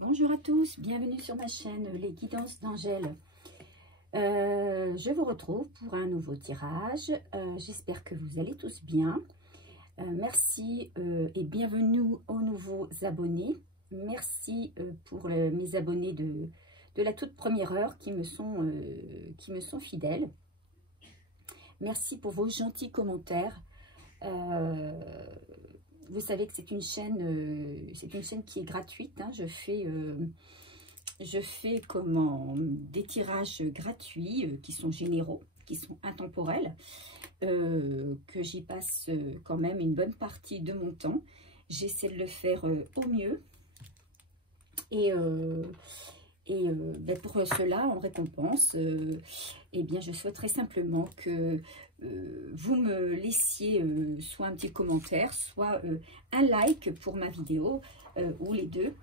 Bonjour à tous, bienvenue sur ma chaîne Les Guidances d'Angèle. Je vous retrouve pour un nouveau tirage. J'espère que vous allez tous bien. Merci et bienvenue aux nouveaux abonnés. Merci pour mes abonnés de la toute première heure qui me sont fidèles. Merci pour vos gentils commentaires. Vous savez que c'est une chaîne qui est gratuite. Hein. Je fais des tirages gratuits qui sont généraux, qui sont intemporels, que j'y passe quand même une bonne partie de mon temps. J'essaie de le faire au mieux. Et pour cela, en récompense, eh bien, je souhaiterais simplement que vous me laissiez soit un petit commentaire, soit un like pour ma vidéo, ou les deux.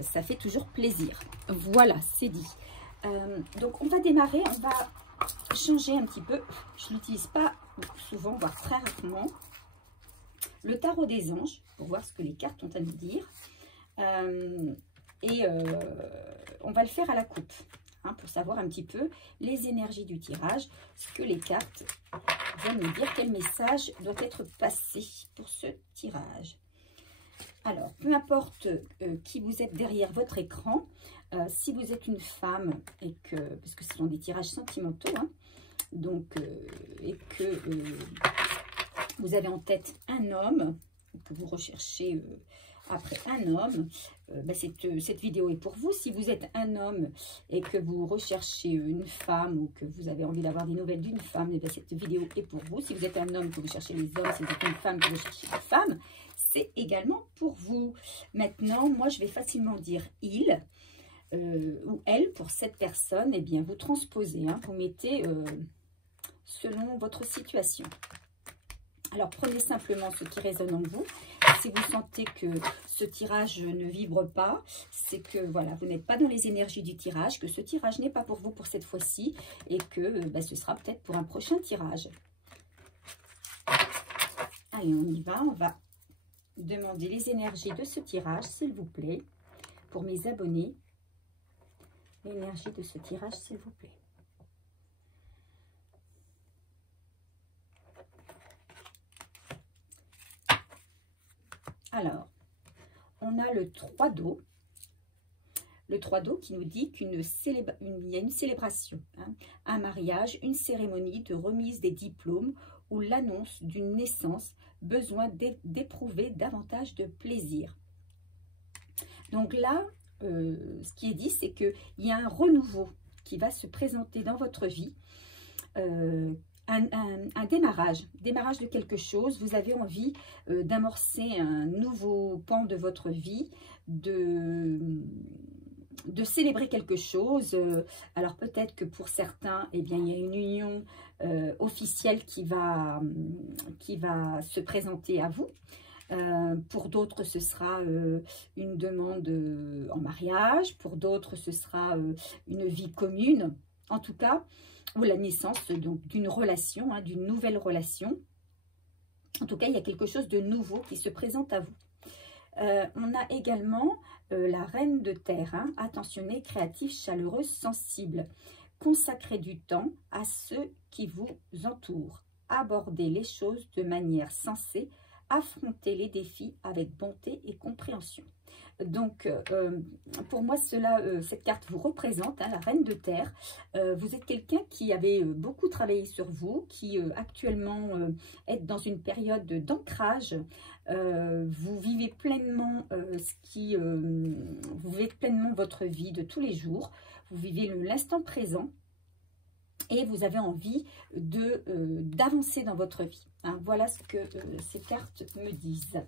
Ça fait toujours plaisir. Voilà, c'est dit. Donc, on va démarrer, on va changer un petit peu. Je n'utilise pas souvent, voire très rarement, le tarot des anges, pour voir ce que les cartes ont à nous dire. On va le faire à la coupe, hein, pour savoir un petit peu les énergies du tirage, ce que les cartes vont nous dire, quel message doit être passé pour ce tirage. Alors, peu importe qui vous êtes derrière votre écran, si vous êtes une femme, parce que ce sont des tirages sentimentaux, hein, donc, et que vous avez en tête un homme, que vous recherchez après un homme, cette vidéo est pour vous. Si vous êtes un homme et que vous recherchez une femme ou que vous avez envie d'avoir des nouvelles d'une femme, cette vidéo est pour vous. Si vous êtes un homme que vous cherchez les hommes, si vous êtes une femme que vous cherchez les femmes, c'est également pour vous. Maintenant, moi, je vais facilement dire « il » ou « elle » pour cette personne. Eh bien, vous transposez, hein, vous mettez selon votre situation. Alors, prenez simplement ce qui résonne en vous. Si vous sentez que ce tirage ne vibre pas, c'est que voilà, vous n'êtes pas dans les énergies du tirage, que ce tirage n'est pas pour vous pour cette fois-ci et que ce sera peut-être pour un prochain tirage. Allez, on y va. On va demander les énergies de ce tirage, s'il vous plaît, pour mes abonnés. L'énergie de ce tirage, s'il vous plaît. Alors, on a le 3 d'eau. Le 3 d'eau qui nous dit qu'il y a une célébration, hein, un mariage, une cérémonie de remise des diplômes ou l'annonce d'une naissance, besoin d'éprouver davantage de plaisir. Donc là, ce qui est dit, c'est qu'il y a un renouveau qui va se présenter dans votre vie. Un démarrage de quelque chose. Vous avez envie d'amorcer un nouveau pan de votre vie, de célébrer quelque chose. Alors peut-être que pour certains, eh bien, il y a une union officielle qui va se présenter à vous. Pour d'autres, ce sera une demande en mariage. Pour d'autres, ce sera une vie commune. En tout cas, ou la naissance d'une relation, hein, d'une nouvelle relation. En tout cas, il y a quelque chose de nouveau qui se présente à vous. On a également la reine de terre, hein, attentionnée, créative, chaleureuse, sensible. Consacrez du temps à ceux qui vous entourent. Abordez les choses de manière sensée. Affrontez les défis avec bonté et compréhension. Donc, pour moi, cette carte vous représente, hein, la reine de terre. Vous êtes quelqu'un qui avait beaucoup travaillé sur vous, qui actuellement est dans une période d'ancrage. Vous vivez pleinement vous vivez pleinement votre vie de tous les jours. Vous vivez l'instant présent. Et vous avez envie d'avancer dans votre vie. Hein, voilà ce que ces cartes me disent.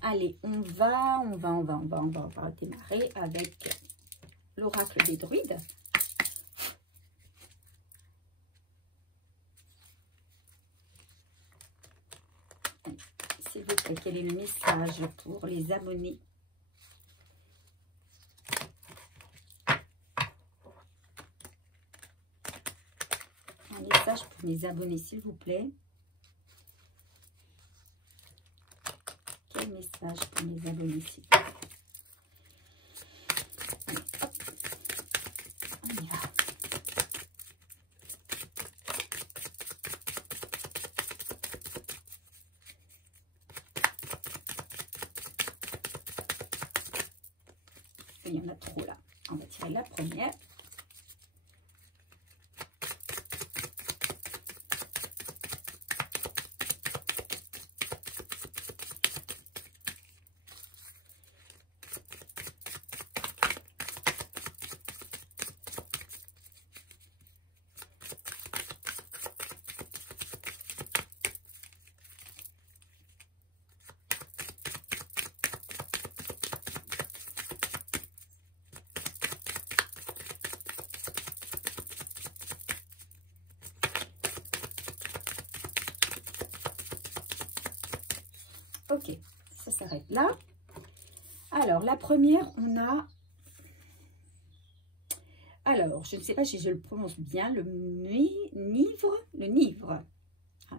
Allez, on va démarrer avec l'oracle des druides. S'il vous plaît, quel est le message pour les abonnés ? Un message pour mes abonnés, s'il vous plaît. Quel message pour mes abonnés, s'il vous plaît? Il y en a trop là. On va tirer la première. Ok, ça s'arrête là. Alors, la première, on a... Alors, je ne sais pas si je le prononce bien, le Nivre,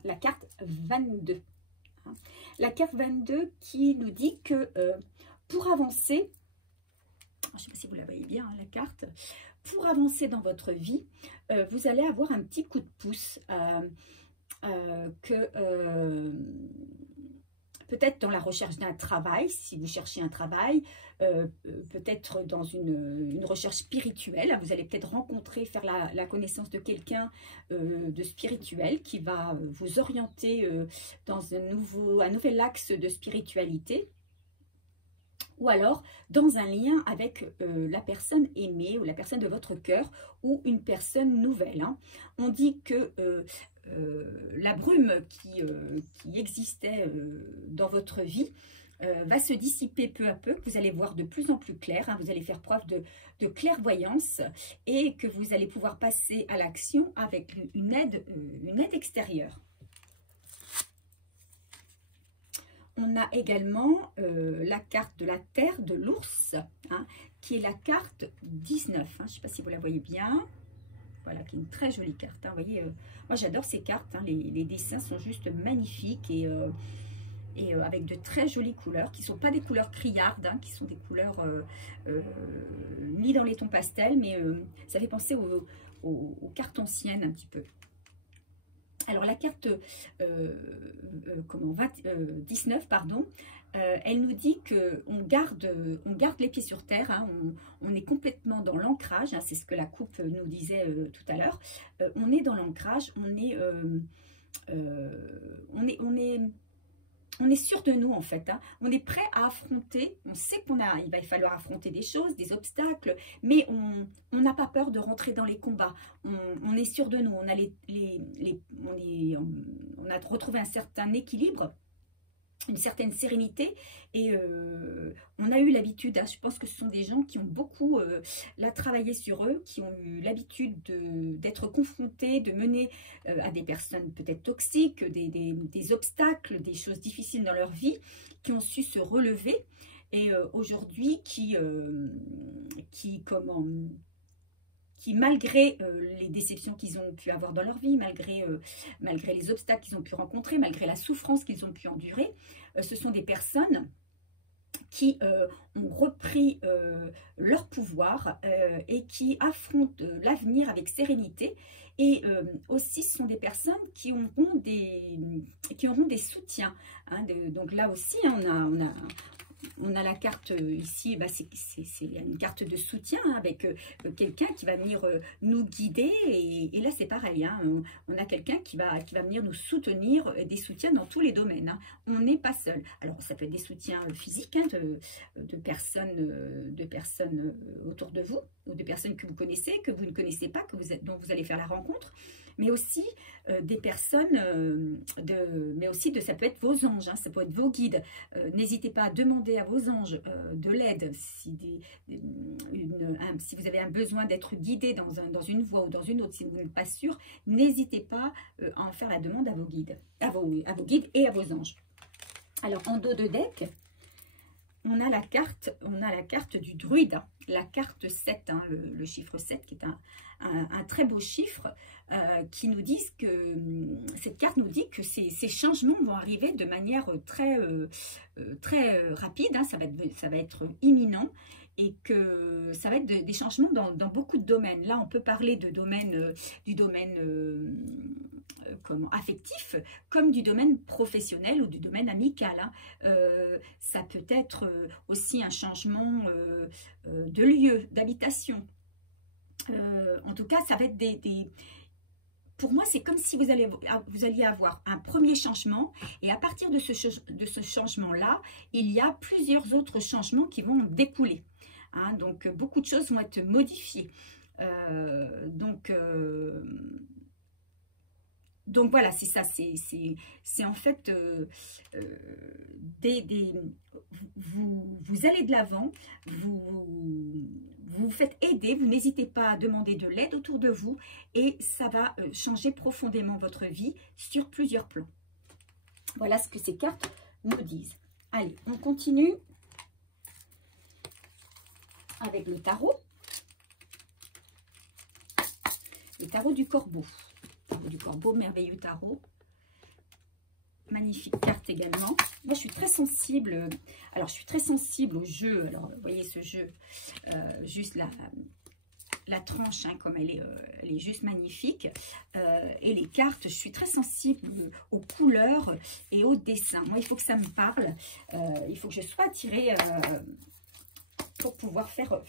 la carte 22. La carte 22 qui nous dit que pour avancer, je ne sais pas si vous la voyez bien, la carte, pour avancer dans votre vie, vous allez avoir un petit coup de pouce peut-être dans la recherche d'un travail, si vous cherchez un travail, peut-être dans une recherche spirituelle. Vous allez peut-être rencontrer, faire la connaissance de quelqu'un de spirituel qui va vous orienter dans un nouvel axe de spiritualité. Ou alors dans un lien avec la personne aimée ou la personne de votre cœur ou une personne nouvelle. On dit que la brume qui existait dans votre vie va se dissiper peu à peu, que vous allez voir de plus en plus clair, vous allez faire preuve de clairvoyance et que vous allez pouvoir passer à l'action avec une aide extérieure. On a également la carte de la Terre de l'ours, qui est la carte 19. Je ne sais pas si vous la voyez bien. Voilà, qui est une très jolie carte. Vous voyez, moi j'adore ces cartes. Les dessins sont juste magnifiques et avec de très jolies couleurs, qui ne sont pas des couleurs criardes, qui sont des couleurs ni dans les tons pastels, mais ça fait penser aux cartes anciennes un petit peu. Alors la carte 19, pardon, elle nous dit qu'on garde les pieds sur terre, on est complètement dans l'ancrage, c'est ce que la coupe nous disait tout à l'heure. On est dans l'ancrage, on est sûr de nous en fait, on est prêt à affronter, on sait il va falloir affronter des choses, des obstacles, mais on n'a pas peur de rentrer dans les combats, on est sûr de nous, on a retrouvé un certain équilibre, une certaine sérénité et on a eu l'habitude, je pense que ce sont des gens qui ont beaucoup travaillé sur eux, qui ont eu l'habitude d'être confrontés, de mener à des personnes peut-être toxiques, des obstacles, des choses difficiles dans leur vie, qui ont su se relever et aujourd'hui qui malgré les déceptions qu'ils ont pu avoir dans leur vie, malgré les obstacles qu'ils ont pu rencontrer, malgré la souffrance qu'ils ont pu endurer, ce sont des personnes qui ont repris leur pouvoir et qui affrontent l'avenir avec sérénité. Et aussi, ce sont des personnes qui auront des soutiens. Donc là aussi, on a la carte ici, c'est une carte de soutien avec quelqu'un qui va venir nous guider. Et là, c'est pareil, on a quelqu'un qui va venir nous soutenir, des soutiens dans tous les domaines. On n'est pas seul. Alors, ça peut être des soutiens physiques de personnes autour de vous, ou de personnes que vous connaissez, que vous ne connaissez pas, dont vous allez faire la rencontre. Mais aussi des personnes, ça peut être vos anges, ça peut être vos guides. N'hésitez pas à demander à vos anges de l'aide si vous avez un besoin d'être guidé dans une voie ou dans une autre, si vous n'êtes pas sûr, n'hésitez pas à en faire la demande à vos guides, à vos guides et à vos anges. Alors en dos de deck, on a la carte du druide, la carte 7, le chiffre 7 qui est un très beau chiffre. qui nous disent que cette carte nous dit que ces changements vont arriver de manière très rapide, hein, ça va être imminent, et que ça va être des changements dans beaucoup de domaines. Là, on peut parler de du domaine affectif, comme du domaine professionnel ou du domaine amical. Hein. Ça peut être aussi un changement de lieu, d'habitation. En tout cas, ça va être pour moi, c'est comme si vous alliez avoir un premier changement, et à partir de ce changement-là, il y a plusieurs autres changements qui vont découler. Hein, donc, beaucoup de choses vont être modifiées. Donc voilà, c'est ça, c'est en fait, vous allez de l'avant, vous faites aider, vous n'hésitez pas à demander de l'aide autour de vous, et ça va changer profondément votre vie sur plusieurs plans. Voilà ce que ces cartes nous disent. Allez, on continue avec le tarot. Le tarot du corbeau. Du corbeau, merveilleux tarot. Magnifique carte également. Moi, je suis très sensible. Alors, je suis très sensible au jeu. Alors, vous voyez ce jeu, juste la tranche, hein, comme elle est juste magnifique. Et les cartes, je suis très sensible aux couleurs et aux dessins. Moi, il faut que ça me parle. Il faut que je sois attirée pour pouvoir faire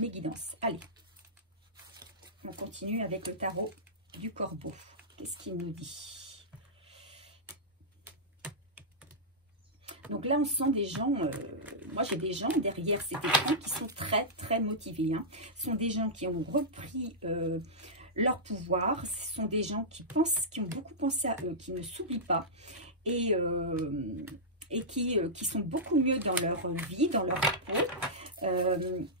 mes guidances. Allez, on continue avec le tarot du corbeau. Qu'est-ce qu'il nous dit? Donc là, on sent des gens, moi j'ai des gens derrière cet écran qui sont très motivés. Hein. Ce sont des gens qui ont repris leur pouvoir. Ce sont des gens qui ont beaucoup pensé à eux, qui ne s'oublient pas et qui sont beaucoup mieux dans leur vie, dans leur peau,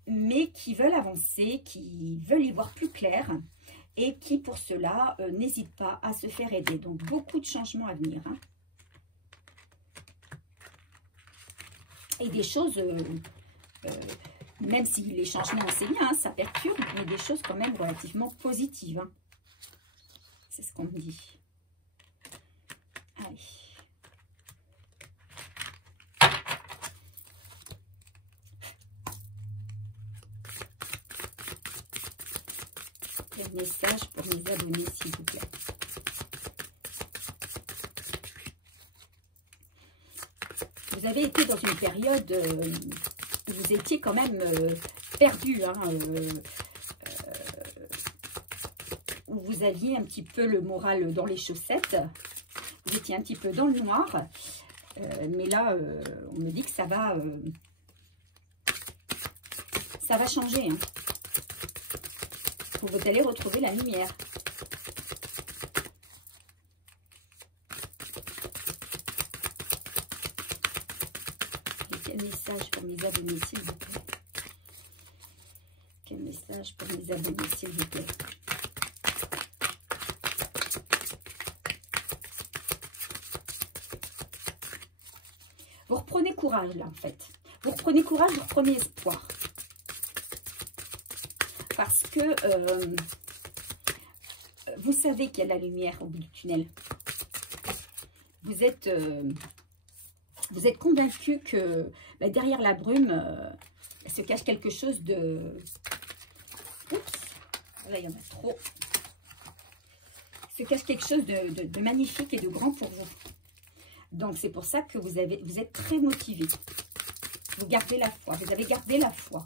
mais qui veulent avancer, qui veulent y voir plus clair, et qui, pour cela, n'hésitent pas à se faire aider. Donc, beaucoup de changements à venir. Hein. Et des choses, même si les changements, c'est bien, hein, ça perturbe, mais des choses quand même relativement positives. Hein. C'est ce qu'on me dit. Allez. Quel message pour mes abonnés, s'il vous plaît? Vous avez été dans une période où vous étiez quand même perdu, hein, où vous aviez un petit peu le moral dans les chaussettes, vous étiez un petit peu dans le noir, mais là, on me dit que ça va changer. Hein. Vous allez retrouver la lumière. Et quel message pour mes abonnés, s'il vous plaît? Quel message pour mes abonnés, s'il vous plaît? Vous reprenez courage, là, en fait. Vous reprenez courage, vous reprenez espoir. Parce que vous savez qu'il y a de la lumière au bout du tunnel. Vous êtes convaincu que derrière la brume se cache quelque chose de... Oups, là il y en a trop. Se cache quelque chose de magnifique et de grand pour vous. Donc c'est pour ça que vous êtes très motivé. Vous gardez la foi, vous avez gardé la foi.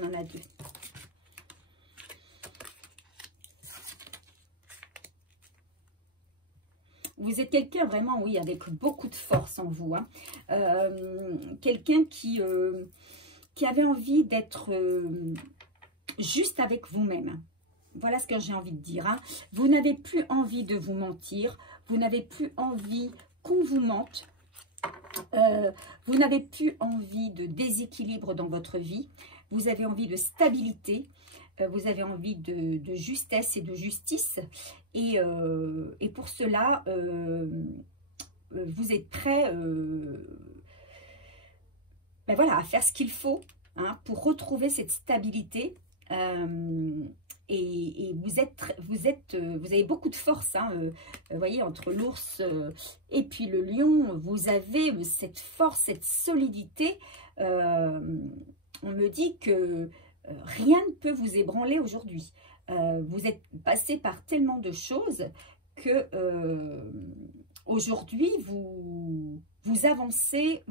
On en a deux. Vous êtes quelqu'un vraiment, oui, avec beaucoup de force en vous. Hein. Quelqu'un qui avait envie d'être juste avec vous-même. Voilà ce que j'ai envie de dire. Hein. Vous n'avez plus envie de vous mentir. Vous n'avez plus envie qu'on vous mente. Vous n'avez plus envie de déséquilibre dans votre vie. Vous avez envie de stabilité, vous avez envie de justesse et de justice. Et pour cela, vous êtes prêt ben voilà, à faire ce qu'il faut hein, pour retrouver cette stabilité. Et vous avez beaucoup de force. Hein, vous voyez, entre l'ours et puis le lion, vous avez cette force, cette solidité. On me dit que rien ne peut vous ébranler aujourd'hui. Vous êtes passé par tellement de choses que aujourd'hui, vous avancez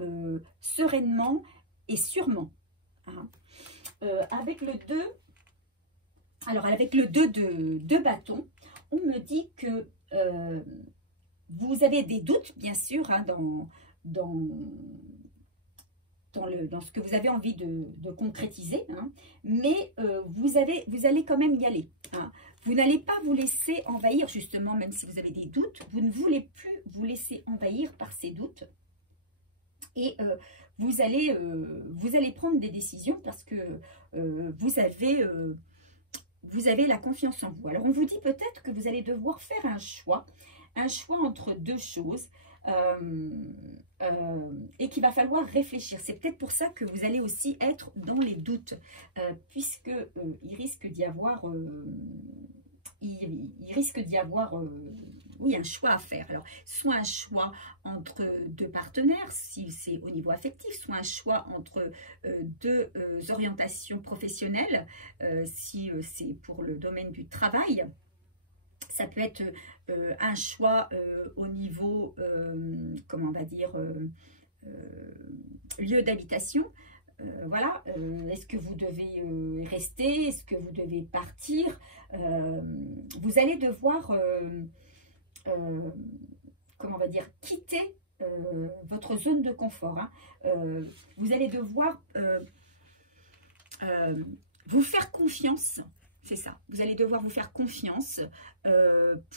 sereinement et sûrement. Hein. Avec le 2, alors avec le 2 de bâton, on me dit que vous avez des doutes, bien sûr, hein, dans ce que vous avez envie de concrétiser, hein, mais vous allez quand même y aller. Hein. Vous n'allez pas vous laisser envahir, justement, même si vous avez des doutes, vous ne voulez plus vous laisser envahir par ces doutes. Et vous allez prendre des décisions parce que vous avez la confiance en vous. Alors, on vous dit peut-être que vous allez devoir faire un choix entre deux choses et qu'il va falloir réfléchir. C'est peut-être pour ça que vous allez aussi être dans les doutes, puisque il risque d'y avoir... il risque d'y avoir oui, un choix à faire. Alors, soit un choix entre deux partenaires, si c'est au niveau affectif, soit un choix entre deux orientations professionnelles, si c'est pour le domaine du travail. Ça peut être un choix au niveau, comment on va dire, lieu d'habitation. Voilà, est-ce que vous devez rester, est-ce que vous devez partir? Vous allez devoir, comment on va dire, quitter votre zone de confort. Hein. Vous allez devoir vous faire confiance, c'est ça. Vous allez devoir vous faire confiance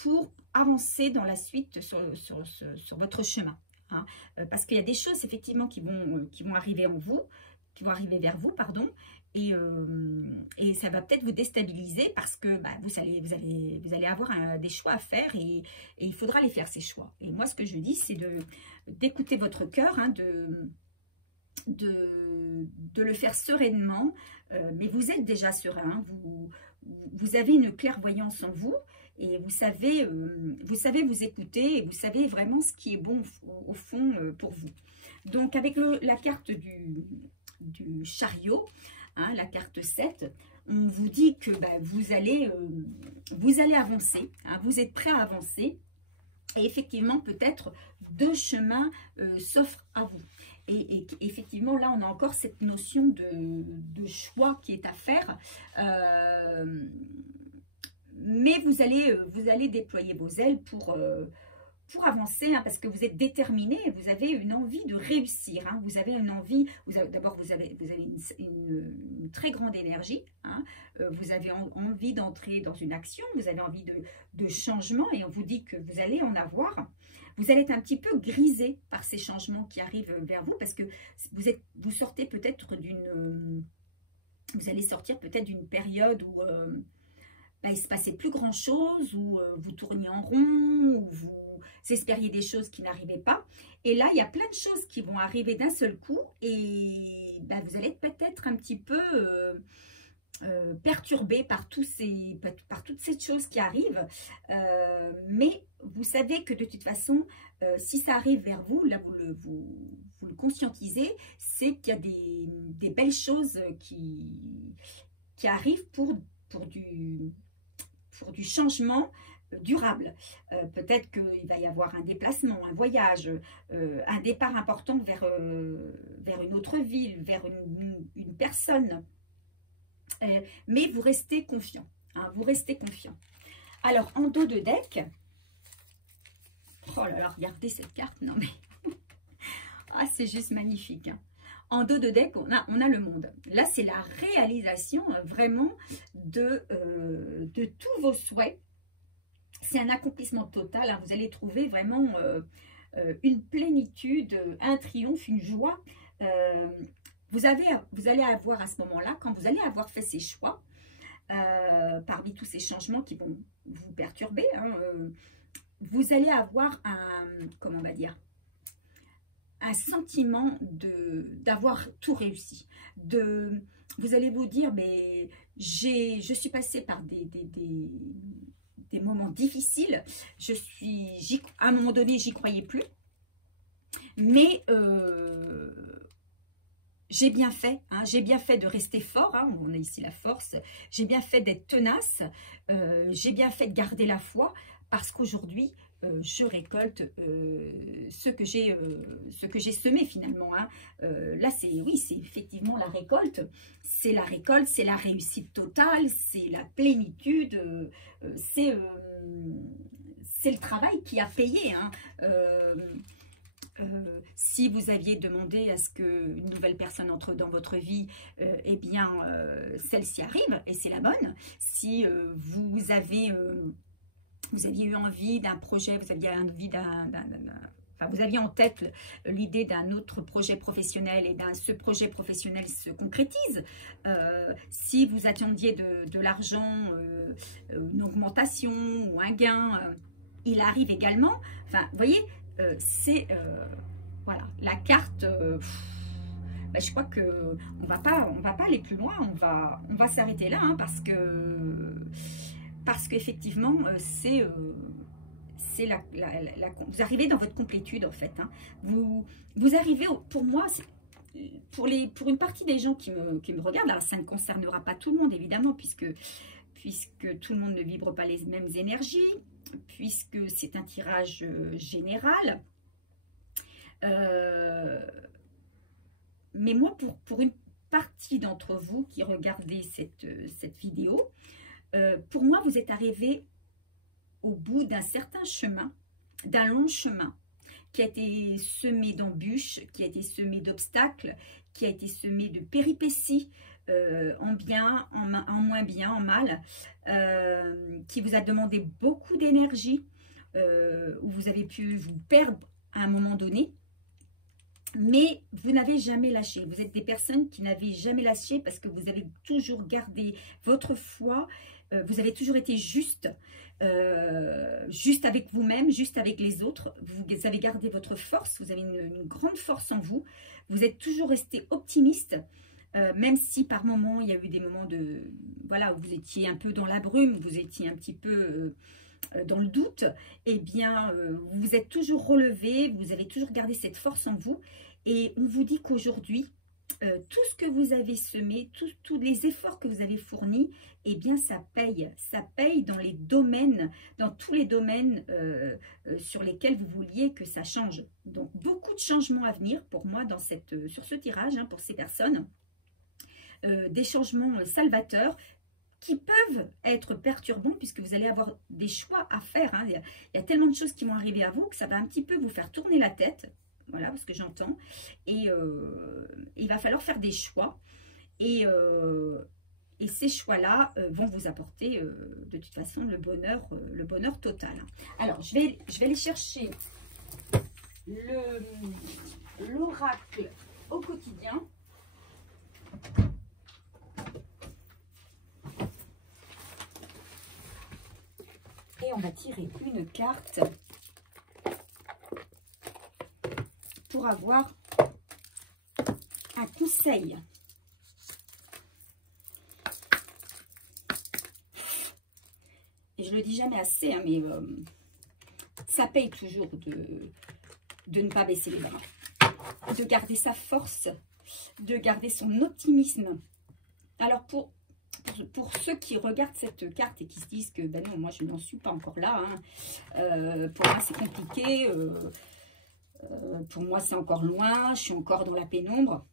pour avancer dans la suite sur votre chemin. Hein. Parce qu'il y a des choses effectivement qui vont arriver en vous, qui vont arriver vers vous, pardon, et ça va peut-être vous déstabiliser parce que bah, vous allez avoir des choix à faire et il faudra les faire, ces choix. Et moi, ce que je dis, c'est d'écouter votre cœur, hein, de le faire sereinement, mais vous êtes déjà serein, vous avez une clairvoyance en vous et vous savez vous écouter et vous savez vraiment ce qui est bon au fond pour vous. Donc, avec la carte du chariot, hein, la carte 7, on vous dit que bah, vous allez avancer, hein, vous êtes prêt à avancer et effectivement peut-être deux chemins s'offrent à vous. Et effectivement là on a encore cette notion de choix qui est à faire, mais vous allez déployer vos ailes pour avancer, hein, parce que vous êtes déterminé, vous avez une envie de réussir, hein, vous avez une envie, d'abord vous avez une très grande énergie, hein, vous avez envie d'entrer dans une action, vous avez envie de changement et on vous dit que vous allez en avoir. Vous allez être un petit peu grisé par ces changements qui arrivent vers vous parce que vous sortez peut-être vous allez sortir peut-être d'une période où il ne se passait plus grand chose, où vous tourniez en rond, où vous espériez des choses qui n'arrivaient pas. Et là, il y a plein de choses qui vont arriver d'un seul coup et vous allez être peut-être un petit peu perturbé par toutes ces choses qui arrivent. Mais vous savez que de toute façon, si ça arrive vers vous, là vous le conscientisez, c'est qu'il y a des belles choses qui arrivent pour du changement durable. Peut-être qu'il va y avoir un déplacement, un voyage, un départ important vers une autre ville, vers une personne. Mais vous restez confiant. Hein, vous restez confiant. Alors, en dos de deck, oh là là, regardez cette carte. Non mais, ah, c'est juste magnifique. Hein. En dos de deck, on a le monde. Là, c'est la réalisation vraiment de tous vos souhaits. C'est un accomplissement total. Hein. Vous allez trouver vraiment une plénitude, un triomphe, une joie. Vous allez avoir à ce moment-là, quand vous allez avoir fait ces choix, parmi tous ces changements qui vont vous perturber, hein, vous allez avoir comment on va dire, un sentiment d'avoir tout réussi. Vous allez vous dire, mais je suis passée par des moments difficiles. À un moment donné, j'y croyais plus. Mais j'ai bien fait, hein, j'ai bien fait de rester fort, hein, on a ici la force, j'ai bien fait d'être tenace, j'ai bien fait de garder la foi, parce qu'aujourd'hui, je récolte ce que j'ai semé finalement. Hein. Là, c'est effectivement la récolte, c'est la réussite totale, c'est la plénitude, c'est le travail qui a payé. Hein. Si vous aviez demandé à ce qu'une nouvelle personne entre dans votre vie, eh bien, celle-ci arrive et c'est la bonne. Si vous aviez eu envie d'un projet, vous aviez envie vous aviez en tête l'idée d'un autre projet professionnel et ce projet professionnel se concrétise. Si vous attendiez de l'argent, une augmentation ou un gain, il arrive également. Enfin, vous voyez, voilà, la carte, je crois que on va pas aller plus loin, on va s'arrêter là, hein, parce qu'effectivement, vous arrivez dans votre complétude en fait. Hein. Vous arrivez, pour moi, pour une partie des gens qui me regardent, alors ça ne concernera pas tout le monde évidemment, puisque tout le monde ne vibre pas les mêmes énergies, puisque c'est un tirage général. Mais moi, pour une partie d'entre vous qui regardez cette vidéo, pour moi, vous êtes arrivé au bout d'un certain chemin, d'un long chemin, qui a été semé d'embûches, qui a été semé d'obstacles, qui a été semé de péripéties, en bien, en moins bien, en mal, qui vous a demandé beaucoup d'énergie, où vous avez pu vous perdre à un moment donné, mais vous n'avez jamais lâché. Vous êtes des personnes qui n'avaient jamais lâché parce que vous avez toujours gardé votre foi, vous avez toujours été juste avec vous-même, juste avec les autres. Vous avez gardé votre force, vous avez une grande force en vous. Vous êtes toujours resté optimiste, même si par moments, il y a eu des moments où vous étiez un peu dans la brume, vous étiez un petit peu dans le doute. Eh bien, vous vous êtes toujours relevé, vous avez toujours gardé cette force en vous. Et on vous dit qu'aujourd'hui, tout ce que vous avez semé, tous les efforts que vous avez fournis, eh bien ça paye dans les domaines, dans tous les domaines sur lesquels vous vouliez que ça change. Donc beaucoup de changements à venir pour moi sur ce tirage, hein, pour ces personnes, des changements salvateurs qui peuvent être perturbants puisque vous allez avoir des choix à faire. Hein. Il y a tellement de choses qui vont arriver à vous que ça va un petit peu vous faire tourner la tête. Voilà ce que j'entends. Et il va falloir faire des choix. Et ces choix-là vont vous apporter de toute façon le bonheur total. Alors, je vais aller chercher l'oracle au quotidien. Et on va tirer une carte pour avoir un conseil. Et je le dis jamais assez, hein, mais ça paye toujours de ne pas baisser les bras, de garder sa force, de garder son optimisme. Alors pour ceux qui regardent cette carte et qui se disent que ben non, moi je n'en suis pas encore là, hein, pour moi c'est compliqué, pour moi c'est encore loin, je suis encore dans la pénombre,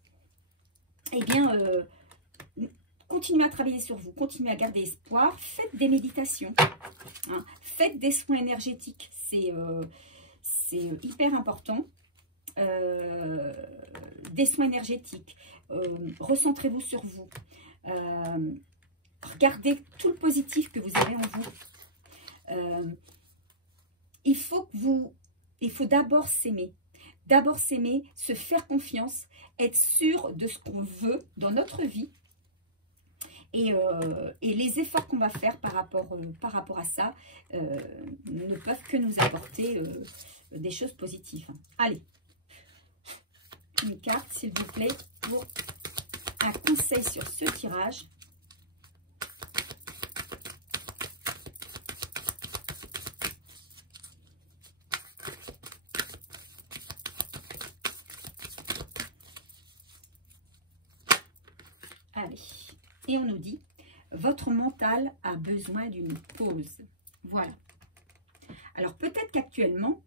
eh bien continuez à travailler sur vous, continuez à garder espoir, faites des méditations, hein, faites des soins énergétiques, c'est hyper important, des soins énergétiques, recentrez-vous sur vous, regardez tout le positif que vous avez en vous. Il faut d'abord s'aimer. D'abord s'aimer, se faire confiance, être sûr de ce qu'on veut dans notre vie. Et les efforts qu'on va faire par rapport à ça ne peuvent que nous apporter des choses positives. Allez, mes cartes, s'il vous plaît, pour un conseil sur ce tirage. Allez, et on nous dit, votre mental a besoin d'une pause. Voilà. Alors peut-être qu'actuellement,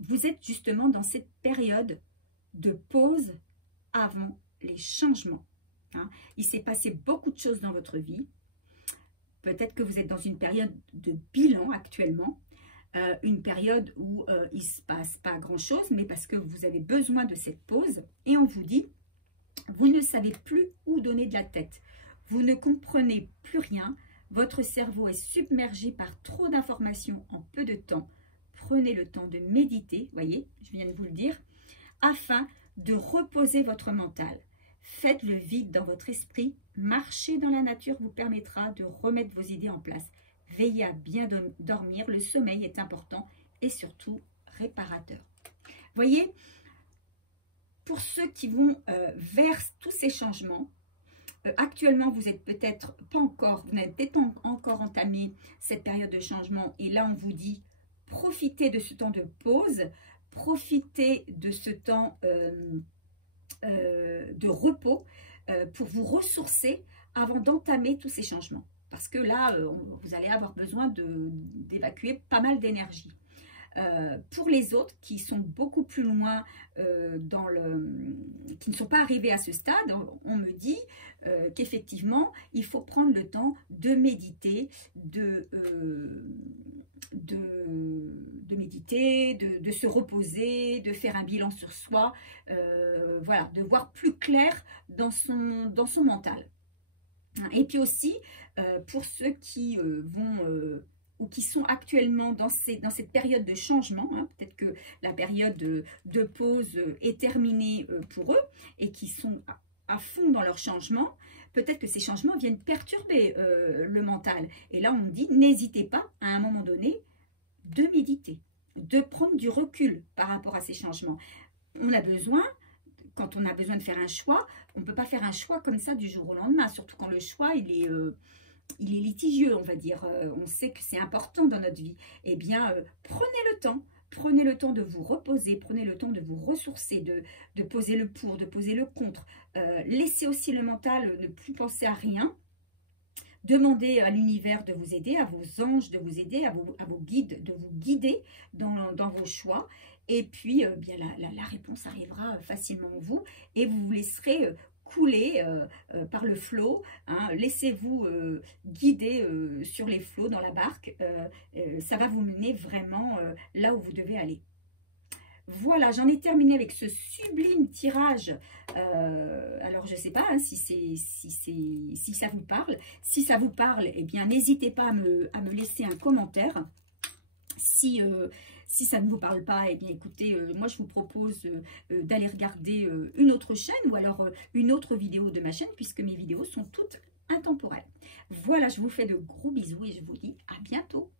vous êtes justement dans cette période de pause avant les changements. Hein. Il s'est passé beaucoup de choses dans votre vie. Peut-être que vous êtes dans une période de bilan actuellement. Une période où il ne se passe pas grand-chose, mais parce que vous avez besoin de cette pause. Et on vous dit, vous ne savez plus où donner de la tête. Vous ne comprenez plus rien. Votre cerveau est submergé par trop d'informations en peu de temps. Prenez le temps de méditer, voyez, je viens de vous le dire, afin de reposer votre mental. Faites le vide dans votre esprit. Marcher dans la nature vous permettra de remettre vos idées en place. Veillez à bien dormir. Le sommeil est important et surtout réparateur. Voyez, pour ceux qui vont vers tous ces changements, actuellement, vous n'êtes peut-être pas encore, vous n'avez peut-être pas encore entamé cette période de changement. Et là, on vous dit, profitez de ce temps de pause, profitez de ce temps de repos pour vous ressourcer avant d'entamer tous ces changements. Parce que là, vous allez avoir besoin d'évacuer pas mal d'énergie. Pour les autres qui sont beaucoup plus loin, qui ne sont pas arrivés à ce stade, on me dit qu'effectivement, il faut prendre le temps de méditer, de méditer, de se reposer, de faire un bilan sur soi, voilà, de voir plus clair dans son mental. Et puis aussi, pour ceux qui vont... ou qui sont actuellement dans cette période de changement, hein, peut-être que la période de pause est terminée pour eux et qui sont à fond dans leur changement, peut-être que ces changements viennent perturber le mental. Et là, on dit, n'hésitez pas à un moment donné de méditer, de prendre du recul par rapport à ces changements. On a besoin, quand on a besoin de faire un choix, on ne peut pas faire un choix comme ça du jour au lendemain, surtout quand le choix, il est litigieux, on va dire. On sait que c'est important dans notre vie. Eh bien, prenez le temps de vous reposer, prenez le temps de vous ressourcer, de poser le pour, de poser le contre. Laissez aussi le mental ne plus penser à rien. Demandez à l'univers de vous aider, à vos anges de vous aider, à vos guides de vous guider dans vos choix. Et puis, bien la réponse arrivera facilement en vous et vous vous laisserez couler par le flot, hein. Laissez-vous guider sur les flots dans la barque, ça va vous mener vraiment là où vous devez aller. Voilà, j'en ai terminé avec ce sublime tirage. Alors, je ne sais pas hein, si ça vous parle. Si ça vous parle, eh bien, n'hésitez pas à me laisser un commentaire. Si ça ne vous parle pas, eh bien écoutez, moi je vous propose d'aller regarder une autre chaîne ou alors une autre vidéo de ma chaîne puisque mes vidéos sont toutes intemporelles. Voilà, je vous fais de gros bisous et je vous dis à bientôt.